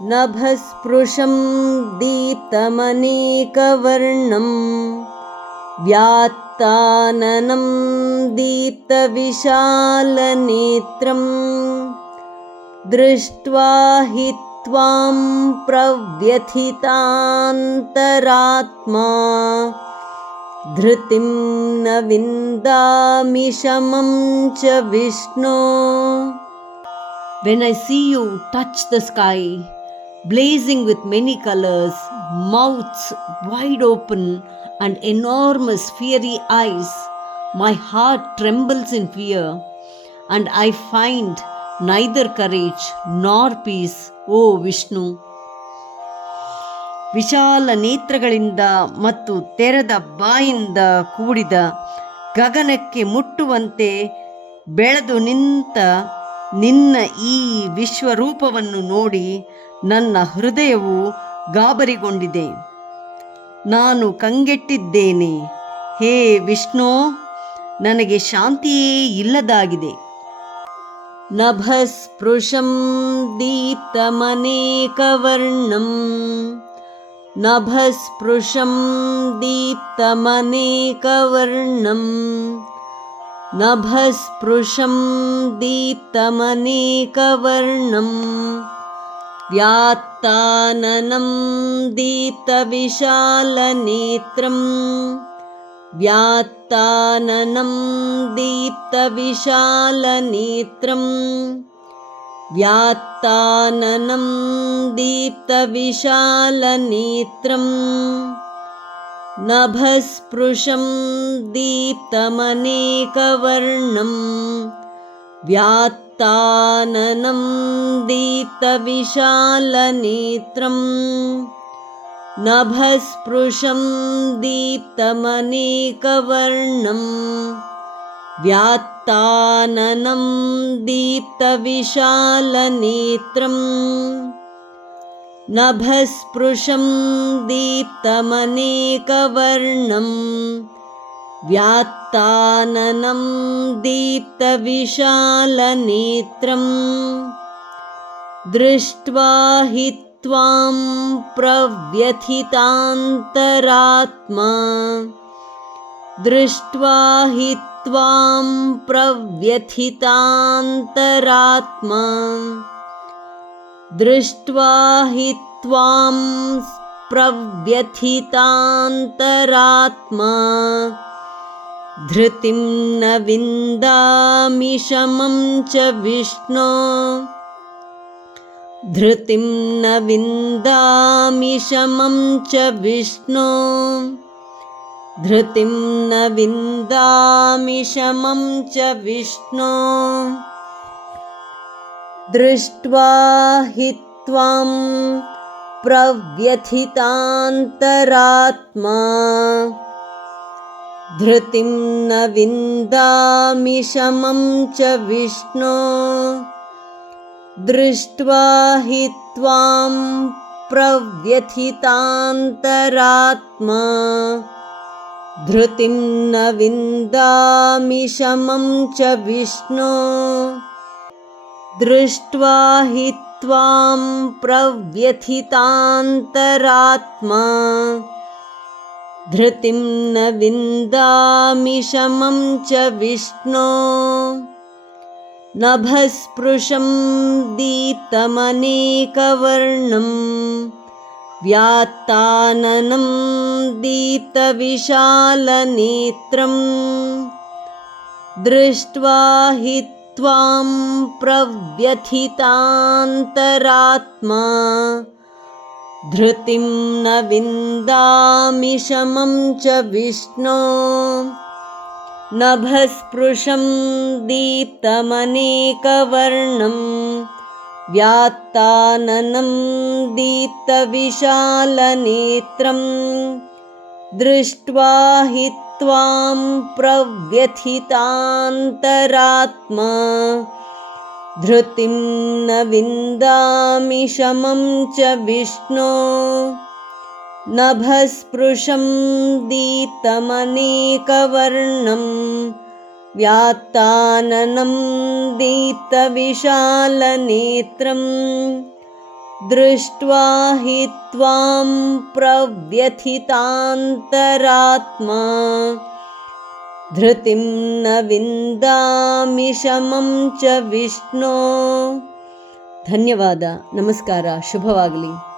नभस्पृशं दीप्तमनेकवर्णं व्यात्ताननं दीप्तविशालनेत्रं दृष्ट्वा हि त्वां प्रव्यथितान्तरात्मा धृतिं न विन्दामि शमं च विष्णो. When I see you touch the sky, blazing with many colors, mouths wide open and enormous fiery eyes, my heart trembles in fear, and I find neither courage nor peace, O Vishnu. ವಿಶಾಲ ನೇತ್ರಗಳಿಂದ ಮತ್ತು ತೆರೆದ ಬಾಯಿಂದ ಕೂಡಿದ ಗಗನಕ್ಕೆ ಮುಟ್ಟುವಂತೆ ಬೆಳೆದು ನಿಂತ ನಿನ್ನ ಈ ವಿಶ್ವರೂಪವನ್ನು ನೋಡಿ ನನ್ನ ಹೃದಯವು ಗಾಬರಿಗೊಂಡಿದೆ. ನಾನು ಕಂಗೆಟ್ಟಿದ್ದೇನೆ. ಹೇ ವಿಷ್ಣು, ನನಗೆ ಶಾಂತಿಯೇ ಇಲ್ಲದಾಗಿದೆ. ನಭಸ್ಪೃಶಂ ದೀಪ್ತಮನೇಕವರ್ಣಂ ನಭಸ್ಪೃಶಂ ದೀಪ್ತಮನೇಕವರ್ಣಂ ನಭಸ್ಪೃಶಂ ದೀಪ್ತಮನೇಕವರ್ಣಂ ವ್ಯಾತ್ತಾನನಂ ದೀಪ್ತವಿಶಾಲನೇತ್ರಂ ವ್ಯಾತ್ತಾನನಂ ದೀಪ್ತವಿಶಾಲನೇತ್ರಂ ವ್ಯಾತ್ತಾನನಂ ದೀಪ್ತವಿಶಾಲನೇತ್ರಂ ನಭಸ್ಪೃಶಂ ದೀಪ್ತಮನೇಕವರ್ಣಂ ವ್ಯಾತ್ತಾನನಂ ದೀಪ್ತವಿಶಾಲನೇತ್ರಂ ನಭಸ್ಪೃಶಂ ದೀಪ್ತಮನೇಕವರ್ಣಂ ವ್ಯಾತ್ತಾನನಂ ದೀಪ್ತವಿಶಾಲನೇತ್ರಂ ನಭಸ್ಪೃಶಂ ದೀಪ್ತಮನೇಕವರ್ಣಂ ವ್ಯಾತ್ತಾನನಂ ದೀಪ್ತವಿಶಾಲನೇತ್ರಂ ದೃಷ್ಟ್ವಾ ಹಿ ತ್ವಾಂ ಪ್ರವ್ಯಥಿತಾಂತರಾತ್ಮಾ ದೃಷ್ಟ್ವಾ ಹಿ ತ್ವಾಂ ಪ್ರವ್ಯಥಿತಾಂತರಾತ್ಮಾ ದೃಷ್ಟ್ವಾ ಹಿ ತ್ವಾಂ ಪ್ರವ್ಯಥಿತಾಂತರಾತ್ಮಾ ಧೃತಿಂ ನ ವಿಂದಾಮಿ ಶಮಂ ಚ ವಿಷ್ಣೋ ಧೃತಿಂ ನ ವಿಂದಾಮಿ ಶಮಂ ಚ ವಿಷ್ಣೋ ಧೃತಿಂ ನ ವಿಂದಾಮಿ ಶಮಂ ಚ ವಿಷ್ಣೋ ದೃಷ್ಟ್ವಾ ಹಿ ತ್ವಾಂ ಪ್ರವ್ಯಥಿತಾಂತರಾತ್ಮಾ ಧೃತಿಂ ನ ವಿಂದಾಮಿ ಶಮಂ ಚ ವಿಷ್ಣೋ ದೃಷ್ಟ್ವಾ ಹಿ ತ್ವಾಂ ಪ್ರವ್ಯಥಿತಾಂತರಾತ್ಮಾ ಧೃತಿಂ ನ ವಿಂದಾಮಿ ಶಮಂ ಚ ವಿಷ್ಣೋ ದೃಷ್ಟ್ವಾ ಹಿ ತ್ವಾಂ ಪ್ರವ್ಯಥಿತಾಂತರಾತ್ಮಾ ಧೃತಿಂ ನ ವಿಂದಾಮಿ ಶಮಂ ಚ ವಿಷ್ಣೋ ನಭಸ್ಪೃಶಂ ದೀಪ್ತಮನೇಕವರ್ಣಂ ವ್ಯಾತ್ತಾನನಂ ದೀಪ್ತವಿಶಾಲನೇತ್ರಂ ದೃಷ್ಟ್ವಾ ಹಿ ತ್ವಾಂ ಪ್ರವ್ಯಥಿತಾಂತರಾತ್ಮಾ ಧೃತಿಂ ನ ವಿಂದಾಮಿ ಶಮಂ ಚ ವಿಷ್ಣೋ ನಭಸ್ಪೃಶಂ ದೀಪ್ತಮನೇಕವರ್ಣಂ ವ್ಯಾತ್ತಾನನಂ ದೀಪ್ತವಿಶಾಲನೇತ್ರಂ ದೃಷ್ಟ್ವಾ ಹಿ ತ್ವಾಂ ಪ್ರವ್ಯಥಿತಾಂತರಾತ್ಮಾ ಧೃತಿಂ ನ ವಿಂದಾಮಿ ಶಮಂ ಚ ವಿಷ್ಣೋ ನಭಸ್ಪೃಶಂ ದೀಪ್ತಮನೇಕವರ್ಣಂ ವ್ಯಾತ್ತಾನನಂ ದೀಪ್ತವಿಶಾಲನೇತ್ರಂ दृष्ट्वा हि त्वां प्रव्यथितान्तरात्मा धृतिं न विन्दामि शमं च विष्णो. ಧನ್ಯವಾದ. ನಮಸ್ಕಾರ. ಶುಭವಾಗಲಿ.